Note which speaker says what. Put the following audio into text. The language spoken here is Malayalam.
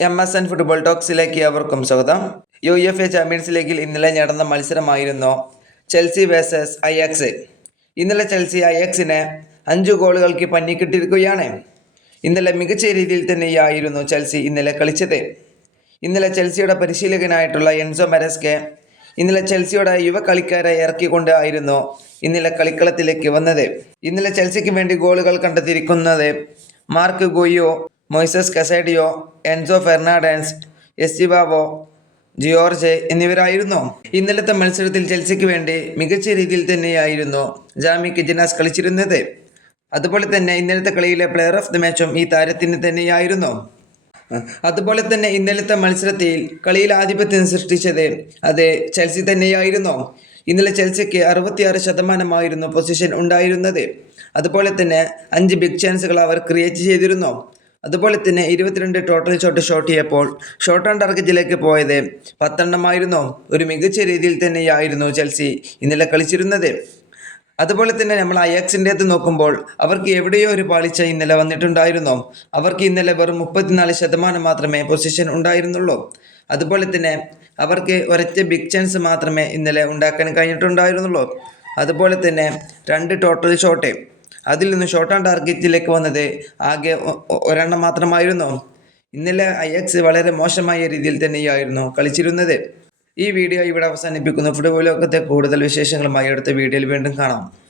Speaker 1: എം എസ് എൻ ഫുട്ബോൾ ടോക്സിലേക്ക് അവർക്കും സ്വാഗതം. യു എഫ് എ ചാമ്പ്യൻസ് ലീഗിൽ ഇന്നലെ നടന്ന മത്സരമായിരുന്നു ചെൽസി വേഴ്സസ് എക്സ് ഇന്നലെ ചെൽസി എക്സിനെ അഞ്ച് ഗോളുകൾക്ക് പന്നിക്കിട്ടിരിക്കുകയാണ് ഇന്നലെ മികച്ച രീതിയിൽ തന്നെയായിരുന്നു ചെൽസി ഇന്നലെ കളിച്ചത്. ഇന്നലെ ചെൽസിയുടെ പരിശീലകനായിട്ടുള്ള എൻസോ മെരസ്കെ ഇന്നലെ ചെൽസിയുടെ യുവ കളിക്കാരെ ഇറക്കിക്കൊണ്ടായിരുന്നു ഇന്നലെ കളിക്കളത്തിലേക്ക് വന്നത്. ഇന്നലെ ചെൽസിക്ക് വേണ്ടി ഗോളുകൾ കണ്ടെത്തിയിരിക്കുന്നത് Marc Guiu Moises Caicedo Enzo Fernandez Estevao George എന്നിവരായിരുന്നു. ഇന്നലത്തെ മത്സരത്തിൽ ചെൽസിക്ക് വേണ്ടി മികച്ച രീതിയിൽ തന്നെയായിരുന്നു ജാമി കിജിനാസ് കളിച്ചിരുന്നത്. അതുപോലെ തന്നെ ഇന്നലത്തെ കളിയിലെ പ്ലെയർ ഓഫ് ദി മാച്ചും ഈ താരത്തിന് തന്നെയായിരുന്നു. അതുപോലെ തന്നെ ഇന്നലത്തെ മത്സരത്തിൽ കളിയിൽ ആധിപത്യം സൃഷ്ടിച്ചത് അത് ചെൽസി തന്നെയായിരുന്നു. ഇന്നലെ ചെൽസിക്ക് അറുപത്തിയാറ് ശതമാനമായിരുന്നു പൊസിഷൻ ഉണ്ടായിരുന്നത്. അതുപോലെ തന്നെ അഞ്ച് ബിഗ് ചാൻസുകൾ അവർ ക്രിയേറ്റ് ചെയ്തിരുന്നു. അതുപോലെ തന്നെ ഇരുപത്തിരണ്ട് ടോട്ടൽ ഷോട്ട് ഷോട്ട് ചെയ്യപ്പോൾ ഷോട്ട് ഓൺ ടാർഗറ്റിലേക്ക് പോയത് പത്തെണ്ണമായിരുന്നു. ഒരു മികച്ച രീതിയിൽ തന്നെയായിരുന്നു ചെൽസി ഇന്നലെ കളിച്ചിരുന്നത്. അതുപോലെ തന്നെ നമ്മൾ അയാക്സിന്റെത് നോക്കുമ്പോൾ അവർക്ക് എവിടെയോ ഒരു പാളിച്ച ഇന്നലെ വന്നിട്ടുണ്ടായിരുന്നു. അവർക്ക് ഇന്നലെ വെറും മുപ്പത്തിനാല് ശതമാനം മാത്രമേ പൊസിഷൻ ഉണ്ടായിരുന്നുള്ളൂ. അതുപോലെ തന്നെ അവർക്ക് ഒരൊറ്റ ബിഗ് ചാൻസ് മാത്രമേ ഇന്നലെ ഉണ്ടാക്കാൻ കഴിഞ്ഞിട്ടുണ്ടായിരുന്നുള്ളൂ. അതുപോലെ തന്നെ രണ്ട് ടോട്ടൽ ഷോട്ട് അതിൽ നിന്ന് ഷോർട്ട് ആൻഡ് ടാർഗറ്റിലേക്ക് വന്നത് ആകെ ഒരെണ്ണം മാത്രമായിരുന്നു. ഇന്നലെ അയക്സ് വളരെ മോശമായ രീതിയിൽ തന്നെയായിരുന്നു കളിച്ചിരുന്നത്. ഈ വീഡിയോ ഇവിടെ അവസാനിപ്പിക്കുന്നു. ഫുട്ബോൾ ലോകത്തെ കൂടുതൽ വിശേഷങ്ങളുമായി അടുത്ത വീഡിയോയിൽ വീണ്ടും കാണാം.